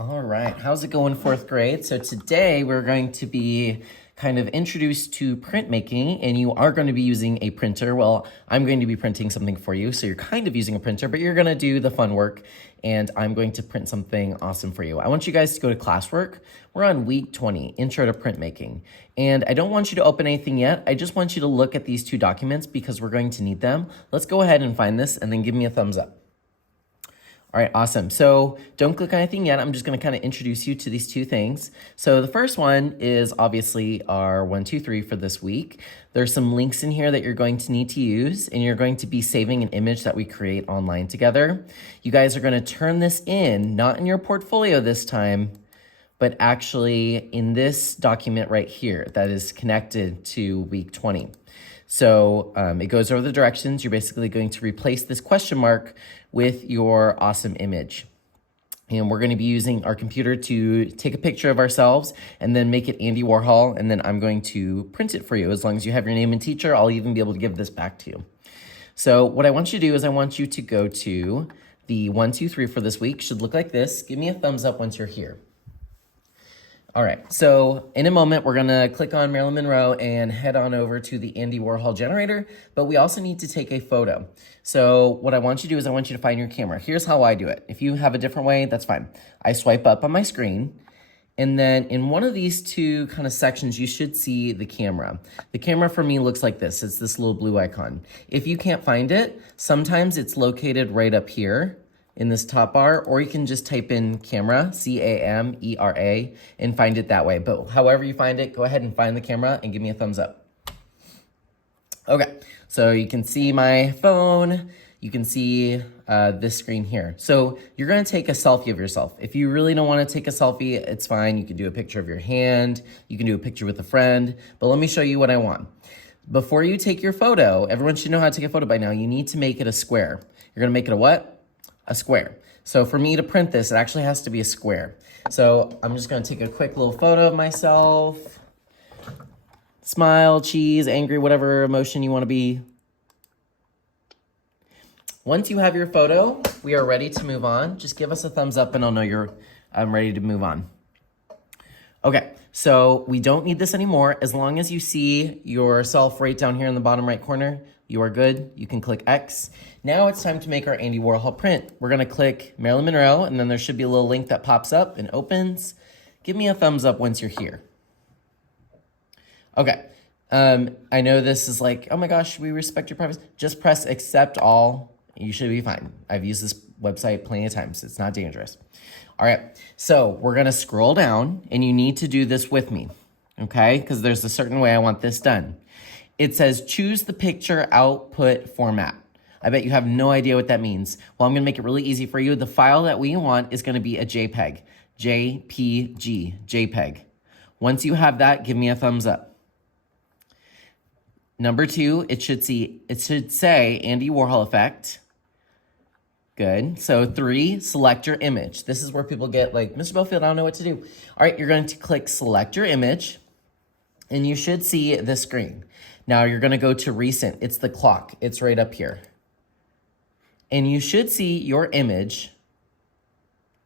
All right, how's it going, fourth grade? So today we're going to be kind of introduced to printmaking, and you are going to be using a printer. Well, I'm going to be printing something for you, so you're kind of using a printer, but you're going to do the fun work, and I'm going to print something awesome for you. I want you guys to go to classwork. We're on week 20, Intro to Printmaking, and I don't want you to open anything yet. I just want you to look at these two documents because we're going to need them. Let's go ahead and find this, and then give me a thumbs up. All right, awesome. So don't click on anything yet. I'm just going to kind of introduce you to these two things. So the first one is obviously our 1, 2, 3 for this week. There's some links in here that you're going to need to use, and you're going to be saving an image that we create online together. You guys are going to turn this in, not in your portfolio this time, but actually in this document right here that is connected to week 20. So it goes over the directions. You're basically going to replace this question mark with your awesome image. And we're going to be using our computer to take a picture of ourselves and then make it Andy Warhol. And then I'm going to print it for you. As long as you have your name and teacher, I'll even be able to give this back to you. So what I want you to do is I want you to go to the 1, 2, 3 for this week. Should look like this. Give me a thumbs up once you're here. All right, so in a moment, we're gonna click on Marilyn Monroe and head on over to the Andy Warhol generator, but we also need to take a photo. So what I want you to do is I want you to find your camera. Here's how I do it. If you have a different way, that's fine. I swipe up on my screen, and then in one of these two kind of sections, you should see the camera. The camera for me looks like this. It's this little blue icon. If you can't find it, sometimes it's located right up here in this top bar, or you can just type in camera, C-A-M-E-R-A, and find it that way. But however you find it, go ahead and find the camera and give me a thumbs up. Okay, so you can see my phone. You can see this screen here. So you're gonna take a selfie of yourself. If you really don't wanna take a selfie, it's fine. You can do a picture of your hand. You can do a picture with a friend. But let me show you what I want. Before you take your photo, everyone should know how to take a photo by now. You need to make it a square. You're gonna make it a what? A square. So for me to print this, it actually has to be a square. So I'm just gonna take a quick little photo of myself. Smile, cheese, angry, whatever emotion you wanna be. Once you have your photo, we are ready to move on. Just give us a thumbs up and I'll know I'm ready to move on. Okay, so we don't need this anymore. As long as you see yourself right down here in the bottom right corner, you are good. You can click X. Now it's time to make our Andy Warhol print. We're gonna click Marilyn Monroe, and then there should be a little link that pops up and opens. Give me a thumbs up once you're here. Okay, I know this is like, oh my gosh, we respect your privacy. Just press accept all. You should be fine. I've used this website plenty of times. It's not dangerous. All right, so we're gonna scroll down, and you need to do this with me, okay? Because there's a certain way I want this done. It says choose the picture output format. I bet you have no idea what that means. Well, I'm gonna make it really easy for you. The file that we want is gonna be a JPEG, JPG, JPEG. Once you have that, give me a thumbs up. Number 2, it should say Andy Warhol effect. Good. So 3, select your image. This is where people get like, Mr. Belfield, I don't know what to do. All right, you're going to click select your image, and you should see this screen. Now you're gonna go to recent. It's the clock. It's right up here. And you should see your image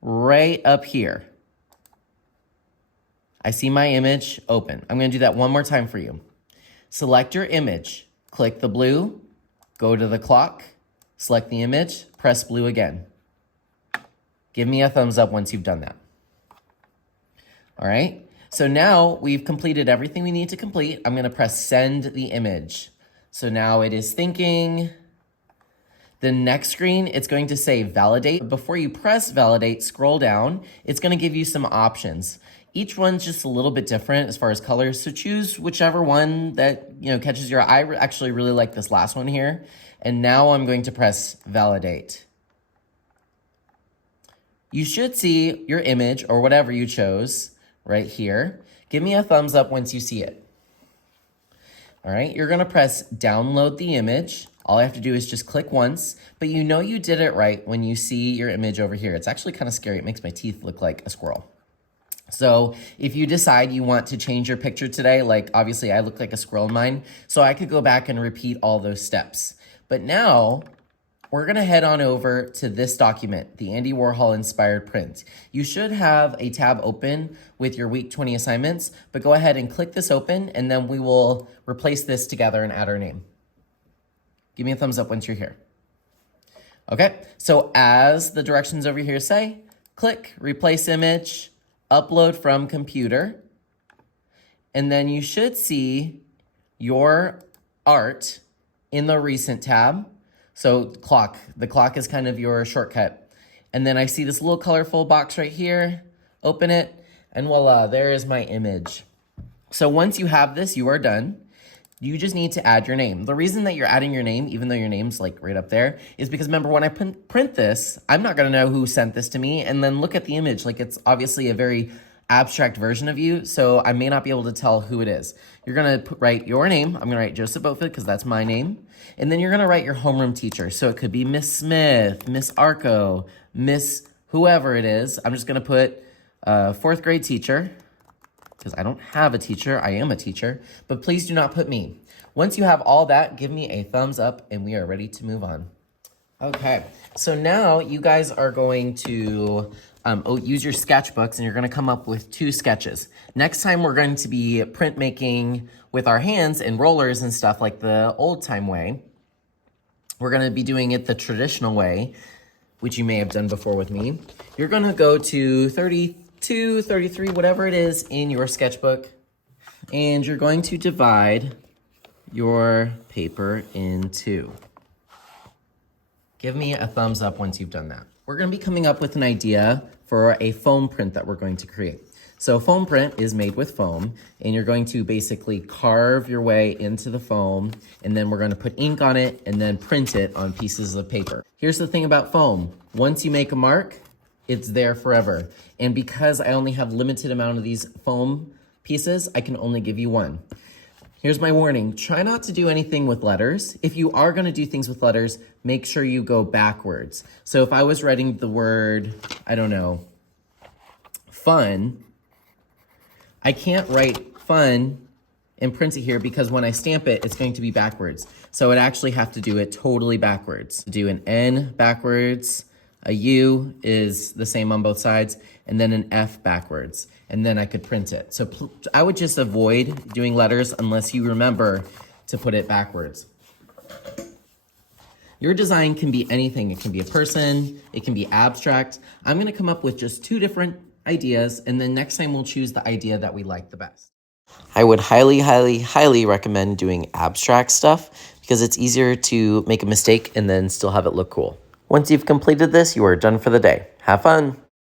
right up here. I see my image open. I'm gonna do that one more time for you. Select your image, click the blue, go to the clock, select the image, press blue again. Give me a thumbs up once you've done that. All right. So now we've completed everything we need to complete. I'm gonna press send the image. So now it is thinking. The next screen, it's going to say validate. Before you press validate, scroll down. It's gonna give you some options. Each one's just a little bit different as far as colors. So choose whichever one that catches your eye. I actually really like this last one here. And now I'm going to press validate. You should see your image or whatever you chose right here. Give me a thumbs up once you see it. All right, you're gonna press download the image. All I have to do is just click once, but you know you did it right when you see your image over here. It's actually kind of scary. It makes my teeth look like a squirrel. So if you decide you want to change your picture today, like obviously I look like a squirrel in mine, so I could go back and repeat all those steps. But now we're gonna head on over to this document, the Andy Warhol inspired print. You should have a tab open with your week 20 assignments, but go ahead and click this open and then we will replace this together and add our name. Give me a thumbs up once you're here. Okay, so as the directions over here say, click replace image, upload from computer, and then you should see your art in the recent tab. So clock, the clock is kind of your shortcut. And then I see this little colorful box right here, open it, and voila, there is my image. So once you have this, you are done. You just need to add your name. The reason that you're adding your name, even though your name's like right up there, is because remember when I print this, I'm not gonna know who sent this to me, and then look at the image, like it's obviously a very abstract version of you, so I may not be able to tell who it is. You're gonna write your name. I'm gonna write Joseph Boatfield because that's my name. And then you're gonna write your homeroom teacher. So it could be Miss Smith, Miss Arco, Miss whoever it is. I'm just gonna put fourth grade teacher, because I don't have a teacher, I am a teacher, but please do not put me. Once you have all that, give me a thumbs up and we are ready to move on. Okay, so now you guys are going to use your sketchbooks and you're gonna come up with 2 sketches. Next time we're going to be printmaking with our hands and rollers and stuff like the old time way. We're gonna be doing it the traditional way, which you may have done before with me. You're gonna go to 32, 33, whatever it is in your sketchbook, and you're going to divide your paper in 2. Give me a thumbs up once you've done that. We're gonna be coming up with an idea for a foam print that we're going to create. So foam print is made with foam, and you're going to basically carve your way into the foam, and then we're gonna put ink on it and then print it on pieces of paper. Here's the thing about foam. Once you make a mark, it's there forever. And because I only have limited amount of these foam pieces, I can only give you 1. Here's my warning. Try not to do anything with letters. If you are gonna do things with letters, make sure you go backwards. So if I was writing the word, I don't know, fun, I can't write fun and print it here because when I stamp it, it's going to be backwards. So I'd actually have to do it totally backwards. Do an N backwards, a U is the same on both sides, and then an F backwards. And then I could print it. So I would just avoid doing letters unless you remember to put it backwards. Your design can be anything. It can be a person, it can be abstract. I'm gonna come up with just 2 different ideas, and then next time we'll choose the idea that we like the best. I would highly, highly, highly recommend doing abstract stuff because it's easier to make a mistake and then still have it look cool. Once you've completed this, you are done for the day. Have fun.